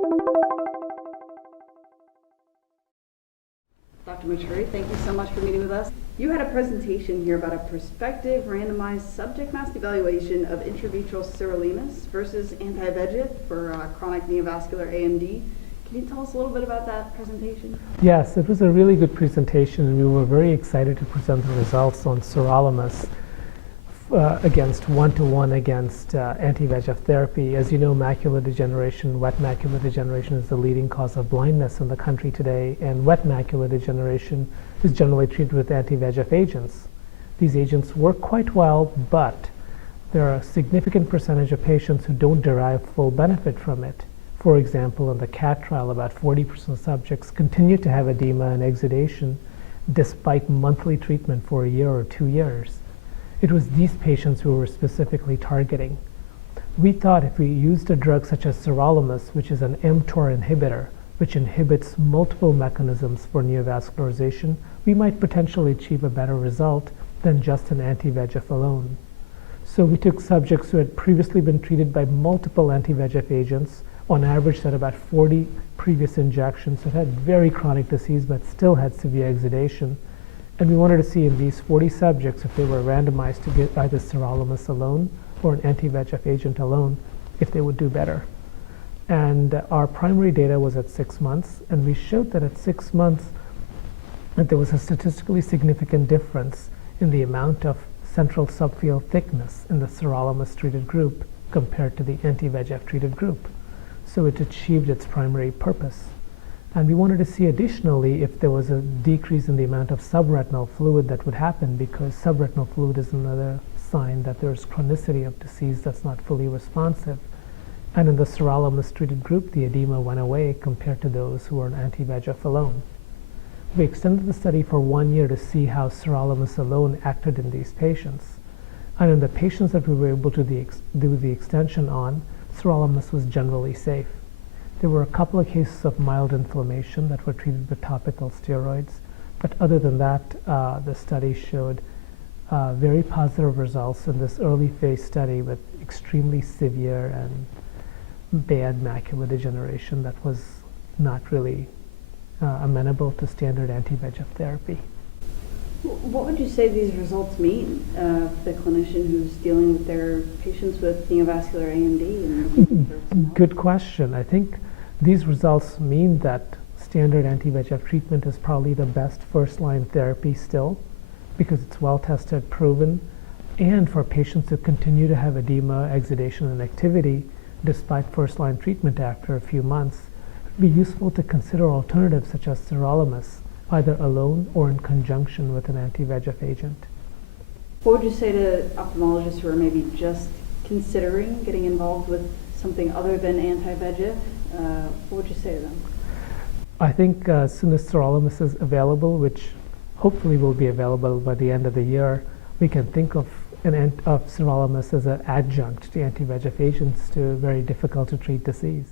Dr. Maturi, thank you so much for meeting with us. You had a presentation here about a prospective randomized subject mass evaluation of intravitreal sirolimus versus anti-VEGF for chronic neovascular AMD. Can you tell us a little bit about that presentation? Yes, it was a really good presentation, and we were very excited to present the results on sirolimus against one-to-one against anti-VEGF therapy. As you know, macular degeneration, wet macular degeneration is the leading cause of blindness in the country today, and wet macular degeneration is generally treated with anti-VEGF agents. These agents work quite well, but there are a significant percentage of patients who don't derive full benefit from it. For example, in the CAT trial, about 40% of subjects continue to have edema and exudation despite monthly treatment for a year or 2 years. It was these patients who we were specifically targeting. We thought if we used a drug such as sirolimus, which is an mTOR inhibitor, which inhibits multiple mechanisms for neovascularization, we might potentially achieve a better result than just an anti-VEGF alone. So we took subjects who had previously been treated by multiple anti-VEGF agents, on average had about 40 previous injections, that had very chronic disease but still had severe exudation. And we wanted to see in these 40 subjects, if they were randomized to get either sirolimus alone or an anti-VEGF agent alone, if they would do better. And our primary data was at 6 months, and we showed that at 6 months that there was a statistically significant difference in the amount of central subfield thickness in the sirolimus treated group compared to the anti-VEGF treated group. So it achieved its primary purpose. And we wanted to see additionally if there was a decrease in the amount of subretinal fluid that would happen, because subretinal fluid is another sign that there's chronicity of disease that's not fully responsive. And in the sirolimus treated group, the edema went away compared to those who were on anti-VEGF alone. We extended the study for 1 year to see how sirolimus alone acted in these patients. And in the patients that we were able to do the extension on, sirolimus was generally safe. There were a couple of cases of mild inflammation that were treated with topical steroids, but other than that, the study showed very positive results in this early phase study with extremely severe and bad macular degeneration that was not really amenable to standard anti-VEGF therapy. What would you say these results mean for the clinician who's dealing with their patients with neovascular AMD? And good question. I think these results mean that standard anti-VEGF treatment is probably the best first-line therapy still, because it's well-tested, proven, and for patients who continue to have edema, exudation, and activity despite first-line treatment after a few months, it would be useful to consider alternatives such as sirolimus, either alone or in conjunction with an anti-VEGF agent. What would you say to ophthalmologists who are maybe just considering getting involved with something other than anti-VEGF? What would you say to them? I think as soon as sirolimus is available, which hopefully will be available by the end of the year, we can think of sirolimus as an adjunct to anti-VEGF agents to very difficult to treat disease.